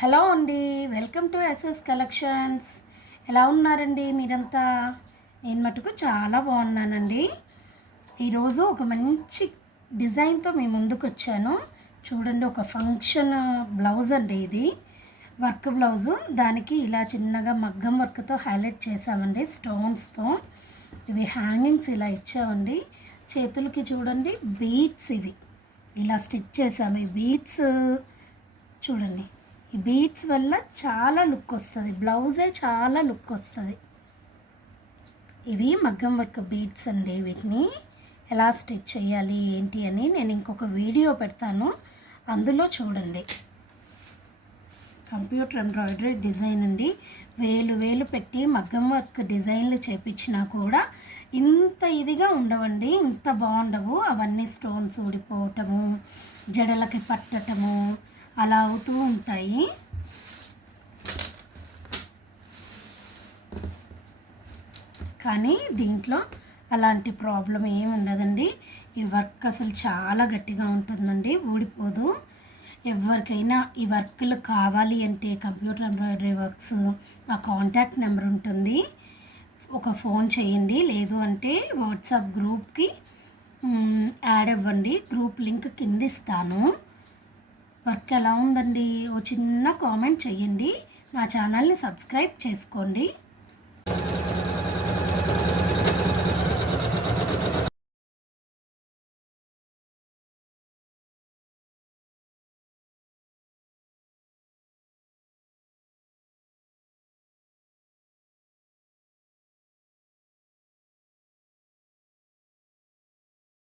Hello అండి, welcome to SS collections. ఎలా ఉన్నారండి మీరంతా? నేను మటుకు చాలా బాగున్నానండి. ఈరోజు ఒక మంచి డిజైన్తో మీ ముందుకు వచ్చాను. చూడండి, ఒక ఫంక్షన్ బ్లౌజ్ అండి ఇది. Work blouse. దానికి ఇలా చిన్నగా మగ్గం వర్క్తో హైలైట్ చేసామండి స్టోన్స్తో. ఇవి హ్యాంగింగ్స్ ఇలా ఇచ్చామండి. చేతులకి చూడండి బీడ్స్, ఇవి ఇలా స్టిచ్ చేసాము. ఈ బీడ్స్ చూడండి, ఈ బీడ్స్ వల్ల చాలా లుక్ వస్తుంది, బ్లౌజే చాలా లుక్ వస్తుంది. ఇవి మగ్గం వర్క్ బీడ్స్ అండి. వీటిని ఎలా స్టిచ్ చేయాలి ఏంటి అని నేను ఇంకొక వీడియో పెడతాను, అందులో చూడండి. కంప్యూటర్ ఎంబ్రాయిడరీ డిజైన్ అండి. వేలు పెట్టి మగ్గం వర్క్ డిజైన్లు చేపించినా కూడా ఇంత ఇదిగా ఉండవండి, ఇంత బాగుండవు. అవన్నీ స్టోన్స్ ఊడిపోవటము, జడలకి పట్టటము అలా అవుతూ ఉంటాయి. కానీ దీంట్లో అలాంటి ప్రాబ్లం ఏమి ఉండదండి. ఈ వర్క్ అసలు చాలా గట్టిగా ఉంటుందండి, ఊడిపోదు. ఎవరికైనా ఈ వర్క్లు కావాలి అంటే కంప్యూటర్ ఎంబ్రాయిడరీ వర్క్స్, నా కాంటాక్ట్ నెంబర్ ఉంటుంది, ఒక ఫోన్ చేయండి. లేదు అంటే వాట్సాప్ గ్రూప్కి యాడ్ అవ్వండి, గ్రూప్ లింక్ కింద ఇస్తాను. వర్క్ ఎలా ఉందండి ఓ చిన్న కామెంట్ చేయండి. మా ఛానల్ని సబ్స్క్రైబ్ చేసుకోండి.